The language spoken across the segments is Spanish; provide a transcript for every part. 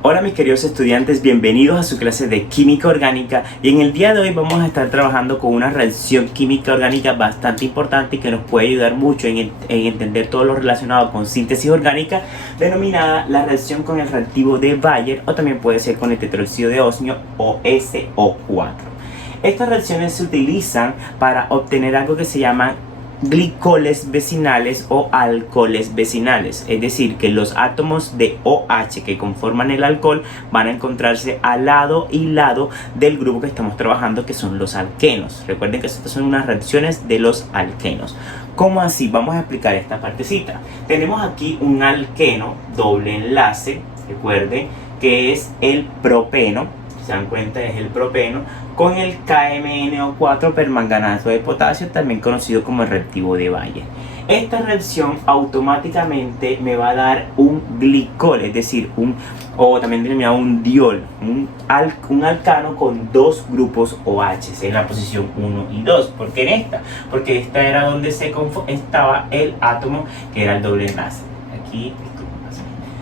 Hola mis queridos estudiantes, bienvenidos a su clase de Química Orgánica y en el día de hoy vamos a estar trabajando con una reacción química orgánica bastante importante y que nos puede ayudar mucho en entender todo lo relacionado con síntesis orgánica, denominada la reacción con el reactivo de Bayer o también puede ser con el tetróxido de osmio o SO4. Estas reacciones se utilizan para obtener algo que se llama glicoles vecinales o alcoholes vecinales, es decir, que los átomos de OH que conforman el alcohol van a encontrarse al lado y lado del grupo que estamos trabajando, que son los alquenos. Recuerden que estas son unas reacciones de los alquenos. ¿Cómo así? Vamos a explicar esta partecita. Tenemos aquí un alqueno doble enlace, recuerden que es el propeno. Se dan cuenta, es el propeno con el KMnO4 permanganato de potasio, también conocido como el reactivo de Bayer. Esta reacción automáticamente me va a dar un glicol, es decir, o también denominado un diol, un alcano con dos grupos OH en la posición 1 y 2. ¿Por qué en esta? Porque esta era donde estaba el átomo que era el doble enlace. Aquí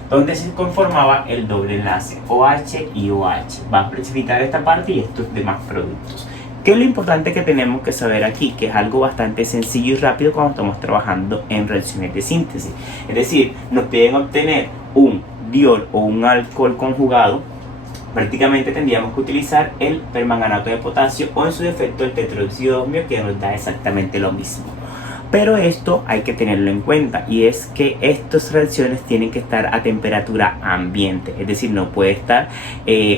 donde se conformaba el doble enlace OH y OH. Va a precipitar esta parte y estos demás productos. ¿Qué es lo importante que tenemos que saber aquí? Que es algo bastante sencillo y rápido cuando estamos trabajando en reacciones de síntesis. Es decir, nos piden obtener un diol o un alcohol conjugado. Prácticamente tendríamos que utilizar el permanganato de potasio o en su defecto el tetróxido de osmio, que nos da exactamente lo mismo. Pero esto hay que tenerlo en cuenta, y es que estas reacciones tienen que estar a temperatura ambiente, es decir, no puede estar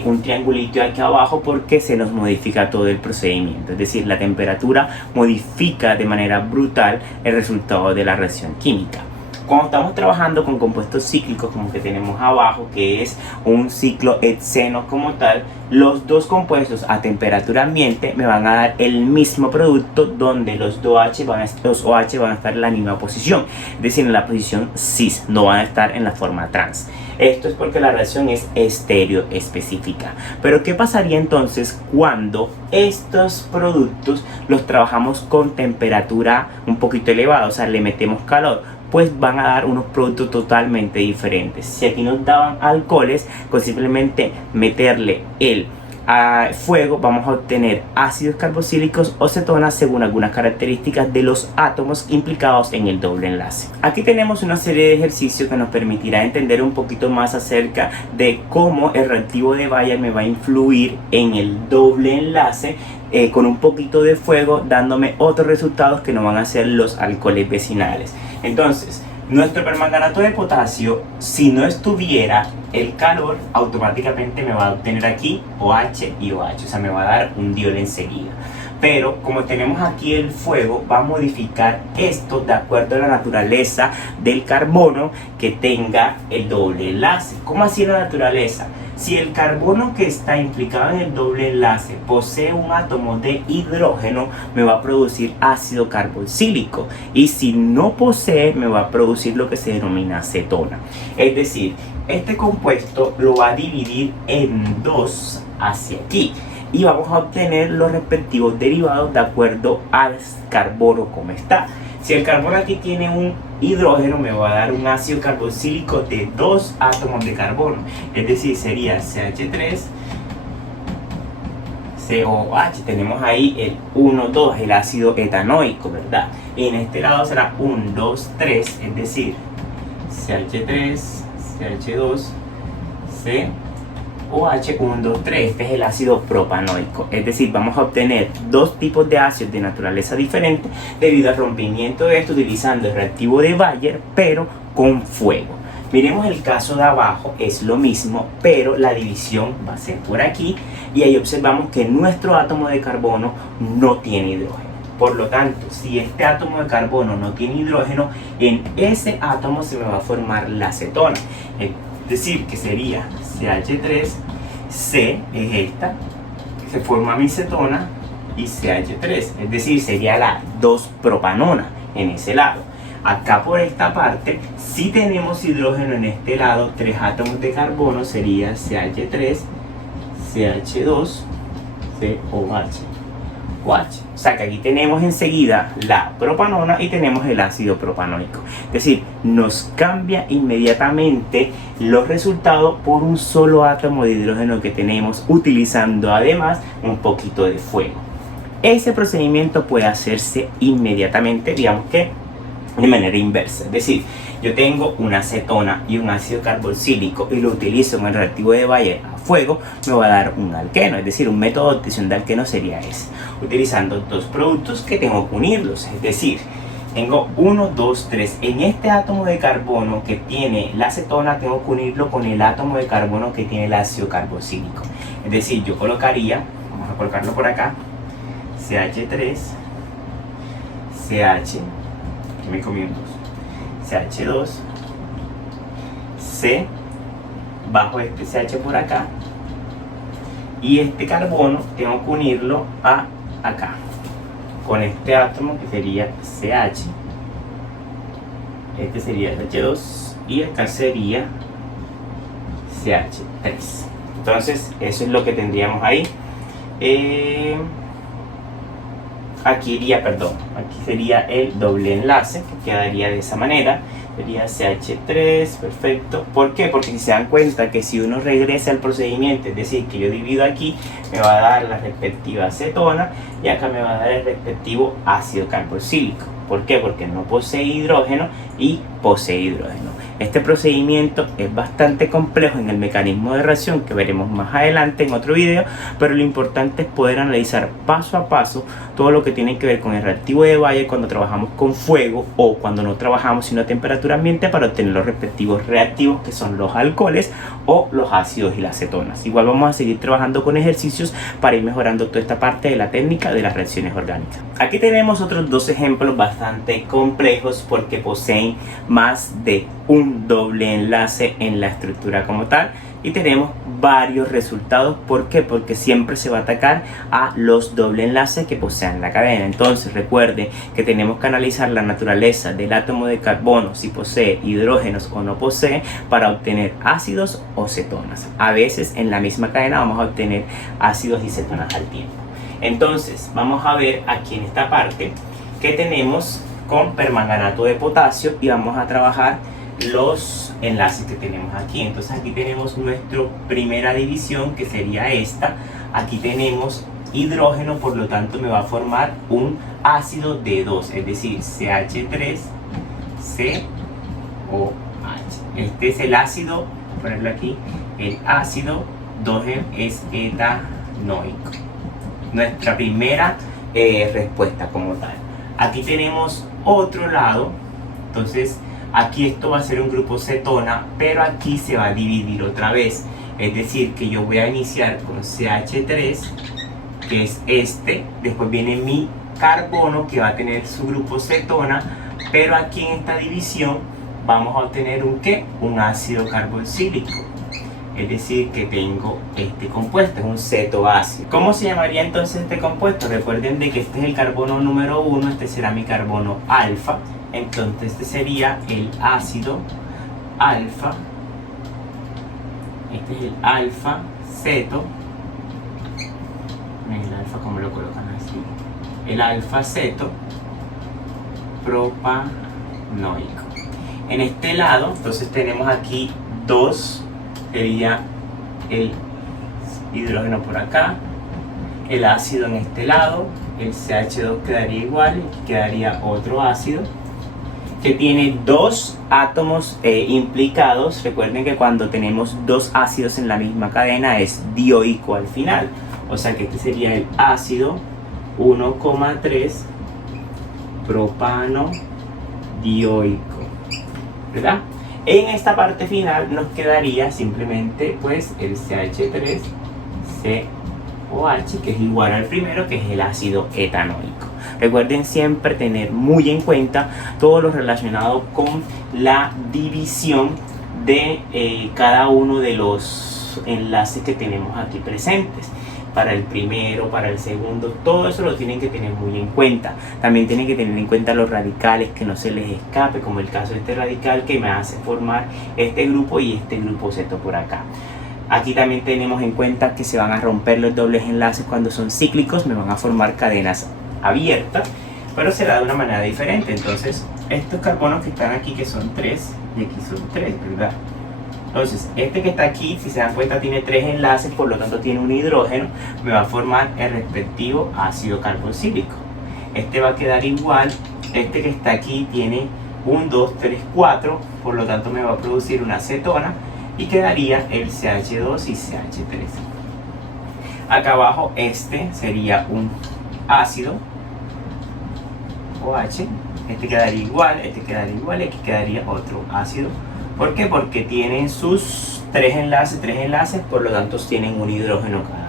un triangulito aquí abajo porque se nos modifica todo el procedimiento. Es decir, la temperatura modifica de manera brutal el resultado de la reacción química. Cuando estamos trabajando con compuestos cíclicos como que tenemos abajo, que es un ciclo hexeno como tal, los dos compuestos a temperatura ambiente me van a dar el mismo producto, donde los OH van a estar en la misma posición, es decir, en la posición cis, no van a estar en la forma trans. Esto es porque la reacción es estereoespecífica. Pero ¿qué pasaría entonces cuando estos productos los trabajamos con temperatura un poquito elevada? O sea, le metemos calor. Pues van a dar unos productos totalmente diferentes. Si aquí nos daban alcoholes, con simplemente meterle el fuego vamos a obtener ácidos carboxílicos o cetonas según algunas características de los átomos implicados en el doble enlace. Aquí tenemos una serie de ejercicios que nos permitirá entender un poquito más acerca de cómo el reactivo de Bayer me va a influir en el doble enlace con un poquito de fuego, dándome otros resultados que no van a ser los alcoholes vecinales. Entonces, nuestro permanganato de potasio, si no estuviera el calor, automáticamente me va a obtener aquí OH y OH, o sea, me va a dar un diol enseguida. Pero como tenemos aquí el fuego, va a modificar esto de acuerdo a la naturaleza del carbono que tenga el doble enlace. ¿Cómo así la naturaleza? Si el carbono que está implicado en el doble enlace posee un átomo de hidrógeno, me va a producir ácido carboxílico, y si no posee, me va a producir lo que se denomina cetona. Es decir, este compuesto lo va a dividir en dos hacia aquí, y vamos a obtener los respectivos derivados de acuerdo al carbono como está. Si el carbono aquí tiene un hidrógeno, me va a dar un ácido carboxílico de dos átomos de carbono, es decir, sería CH3 COH. Tenemos ahí el 1, 2, el ácido etanoico, ¿verdad? Y en este lado será 1, 2, 3, es decir, CH3 CH2 OH 1, 2, 3. Este es el ácido propanoico. Es decir, vamos a obtener dos tipos de ácidos de naturaleza diferente debido al rompimiento de esto utilizando el reactivo de Bayer, pero con fuego. Miremos el caso de abajo, es lo mismo, pero la división va a ser por aquí, y ahí observamos que nuestro átomo de carbono no tiene hidrógeno. Por lo tanto, si este átomo de carbono no tiene hidrógeno, en ese átomo se me va a formar la cetona. Es decir, que sería CH3C, es esta, se forma mi cetona, y CH3, es decir, sería la 2-propanona en ese lado. Acá por esta parte, si tenemos hidrógeno en este lado, 3 átomos de carbono, sería CH3, CH2, COH. OH. O sea que aquí tenemos enseguida la propanona y tenemos el ácido propanoico. Es decir, nos cambia inmediatamente los resultados por un solo átomo de hidrógeno que tenemos, utilizando además un poquito de fuego. Ese procedimiento puede hacerse inmediatamente, digamos que de manera inversa. Es decir, yo tengo una acetona y un ácido carboxílico y lo utilizo en el reactivo de Bayer a fuego, me va a dar un alqueno. Es decir, un método de obtención de alqueno sería ese, utilizando dos productos que tengo que unirlos. Es decir, tengo 1, 2, 3. En este átomo de carbono que tiene la acetona, tengo que unirlo con el átomo de carbono que tiene el ácido carboxílico. Es decir, yo colocaría, vamos a colocarlo por acá, CH3, CH, que me comí un 2, CH2, C, bajo este CH por acá, y este carbono tengo que unirlo a acá, con este átomo que sería CH, este sería CH2 y acá sería CH3. Entonces eso es lo que tendríamos ahí. Aquí sería el doble enlace, que quedaría de esa manera, sería CH3, perfecto. ¿Por qué? Porque si se dan cuenta que si uno regresa al procedimiento, es decir, que yo divido aquí, me va a dar la respectiva acetona y acá me va a dar el respectivo ácido carboxílico. ¿Por qué? Porque no posee hidrógeno y posee hidrógeno. Este procedimiento es bastante complejo en el mecanismo de reacción que veremos más adelante en otro video, pero lo importante es poder analizar paso a paso todo lo que tiene que ver con el reactivo de Bayer cuando trabajamos con fuego o cuando no trabajamos sino a temperatura ambiente, para obtener los respectivos reactivos que son los alcoholes o los ácidos y las cetonas. Igual vamos a seguir trabajando con ejercicios para ir mejorando toda esta parte de la técnica de las reacciones orgánicas. Aquí tenemos otros dos ejemplos bastante complejos porque poseen más de un doble enlace en la estructura como tal y tenemos varios resultados. ¿Por qué? Porque siempre se va a atacar a los doble enlaces que posean la cadena. Entonces recuerden que tenemos que analizar la naturaleza del átomo de carbono, si posee hidrógenos o no posee, para obtener ácidos o cetonas. A veces en la misma cadena vamos a obtener ácidos y cetonas al tiempo. Entonces vamos a ver aquí en esta parte que tenemos con permanganato de potasio y vamos a trabajar los enlaces que tenemos aquí. Entonces aquí tenemos nuestra primera división, que sería esta. Aquí tenemos hidrógeno, por lo tanto me va a formar un ácido D2, es decir, CH3COH. Este es el ácido, voy a ponerlo aquí, el ácido 2 es etanoico. Nuestra primera respuesta como tal. Aquí tenemos otro lado, entonces aquí esto va a ser un grupo cetona, pero aquí se va a dividir otra vez. Es decir, que yo voy a iniciar con CH3, que es este, después viene mi carbono que va a tener su grupo cetona, pero aquí en esta división vamos a obtener un ¿qué? Un ácido carboxílico. Es decir, que tengo este compuesto, es un cetoácido. ¿Cómo se llamaría entonces este compuesto? Recuerden de que este es el carbono número 1, este será mi carbono alfa. Entonces este sería el ácido alfa. Este es el alfa ceto. El alfa, ¿cómo lo colocan así? El alfa ceto propanoico. En este lado, entonces tenemos aquí dos. Sería el hidrógeno por acá, el ácido en este lado, el CH2 quedaría igual, y aquí quedaría otro ácido que tiene dos átomos implicados. Recuerden que cuando tenemos dos ácidos en la misma cadena es dioico al final, o sea que este sería el ácido 1,3 propano dioico, ¿verdad? En esta parte final nos quedaría simplemente pues el CH3COH, que es igual al primero, que es el ácido etanoico. Recuerden siempre tener muy en cuenta todo lo relacionado con la división de cada uno de los enlaces que tenemos aquí presentes. Para el primero, para el segundo, todo eso lo tienen que tener muy en cuenta. También tienen que tener en cuenta los radicales, que no se les escape, como el caso de este radical que me hace formar este grupo y este grupo ceto por acá. Aquí también tenemos en cuenta que se van a romper los dobles enlaces cuando son cíclicos, me van a formar cadenas abiertas, pero será de una manera diferente. Entonces, estos carbonos que están aquí, que son 3, y aquí son 3, ¿verdad? Entonces, este que está aquí, si se dan cuenta, tiene 3 enlaces, por lo tanto tiene un hidrógeno, me va a formar el respectivo ácido carboxílico. Este va a quedar igual, este que está aquí tiene 1, 2, 3, 4, por lo tanto me va a producir una cetona y quedaría el CH2 y CH3. Acá abajo este sería un ácido OH, este quedaría igual, y aquí quedaría otro ácido. ¿Por qué? Porque tienen sus 3 enlaces, por lo tanto tienen un hidrógeno cada uno.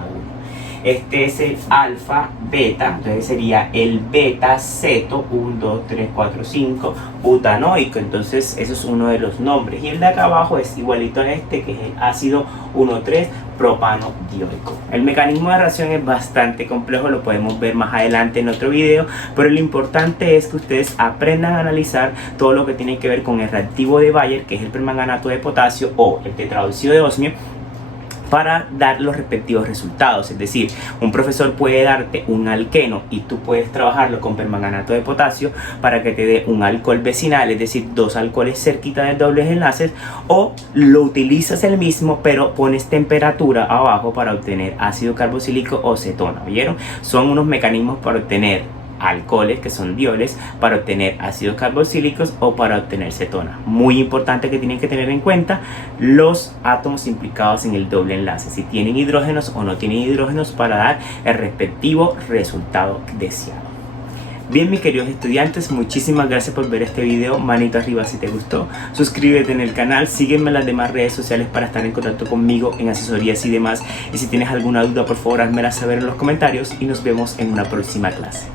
Este es el alfa beta, entonces sería el beta ceto, 1, 2, 3, 4, 5, butanoico, entonces eso es uno de los nombres. Y el de acá abajo es igualito a este, que es el ácido 1,3 propano dioico. El mecanismo de reacción es bastante complejo, lo podemos ver más adelante en otro video, pero lo importante es que ustedes aprendan a analizar todo lo que tiene que ver con el reactivo de Bayer, que es el permanganato de potasio o el tetraóxido de osmio, para dar los respectivos resultados. Es decir, un profesor puede darte un alqueno y tú puedes trabajarlo con permanganato de potasio para que te dé un alcohol vecinal, es decir, 2 alcoholes cerquita de dobles enlaces, o lo utilizas el mismo pero pones temperatura abajo para obtener ácido carboxílico o cetona. ¿Vieron? Son unos mecanismos para obtener alcoholes, que son dioles, para obtener ácidos carboxílicos o para obtener cetona. Muy importante que tienen que tener en cuenta los átomos implicados en el doble enlace, si tienen hidrógenos o no tienen hidrógenos, para dar el respectivo resultado deseado. Bien, mis queridos estudiantes, muchísimas gracias por ver este video. Manito arriba si te gustó, suscríbete en el canal, sígueme en las demás redes sociales para estar en contacto conmigo en asesorías y demás, y si tienes alguna duda, por favor házmela saber en los comentarios y nos vemos en una próxima clase.